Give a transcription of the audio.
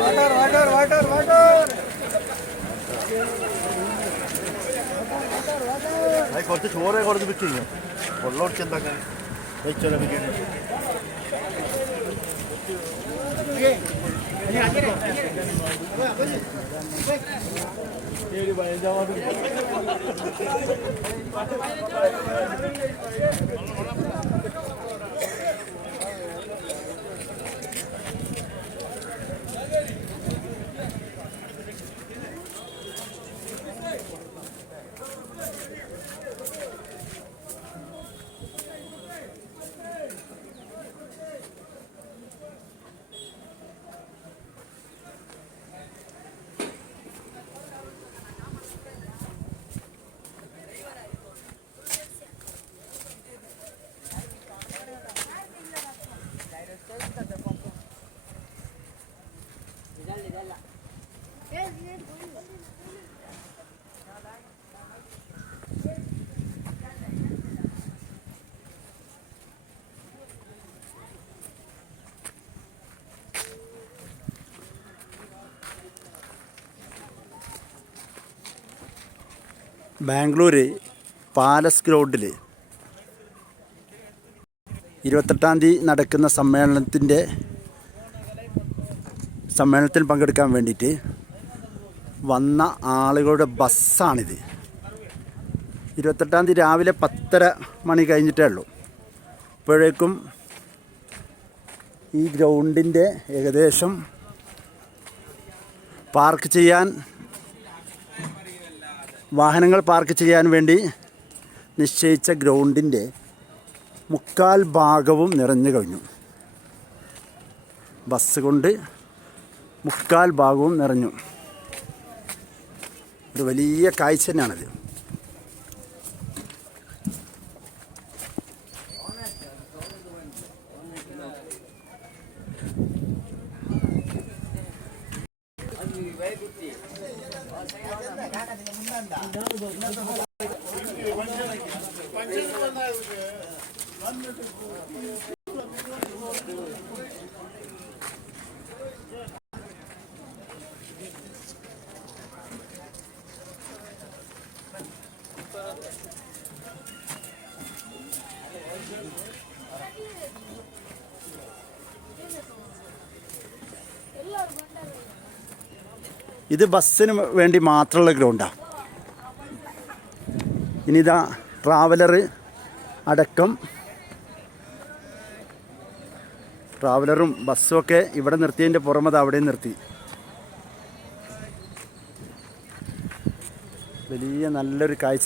Water water water water അത് കുറച്ച് ചോറ് കുറച്ച് വെച്ച് കഴിഞ്ഞു വെള്ളം ഒടിച്ച് എന്താക്കാൻ വെച്ചോലെ ബിരിയാണി ബാംഗ്ലൂർ പാലസ് ഗ്രൗണ്ടിൽ ഇരുപത്തെട്ടാം തീയതി നടക്കുന്ന സമ്മേളനത്തിന്റെ സമ്മേളനത്തിൽ പങ്കെടുക്കാൻ വേണ്ടിയിട്ട് വന്ന ആളുകളുടെ ബസ്സാണിത്. ഇരുപത്തെട്ടാം തീയതി രാവിലെ പത്തര മണി കഴിഞ്ഞിട്ടേ ഉള്ളൂ. ഇപ്പോഴേക്കും ഈ ഗ്രൗണ്ടിന്റെ ഏകദേശം പാർക്ക് ചെയ്യാൻ വാഹനങ്ങൾ പാർക്ക് ചെയ്യാൻ വേണ്ടി നിശ്ചയിച്ച ഗ്രൗണ്ടിന്റെ മുക്കാൽ ഭാഗവും നിറഞ്ഞു കഴിഞ്ഞു. ബസ് കൊണ്ട് മുക്കാൽ ഭാഗവും നിറഞ്ഞു. ഒരു വലിയ കാഴ്ച തന്നെയാണിത്. ഇത് ബസ്സിന് വേണ്ടി മാത്രമുള്ള ഗ്രൗണ്ടാണ് ഇനിതാ ട്രാവലർ അടക്കം. ട്രാവലറും ബസ്സും ഒക്കെ ഇവിടെ നിർത്തിയതിന്റെ പുറമത് അവിടെയും നിർത്തി. വലിയ നല്ലൊരു കാഴ്ച.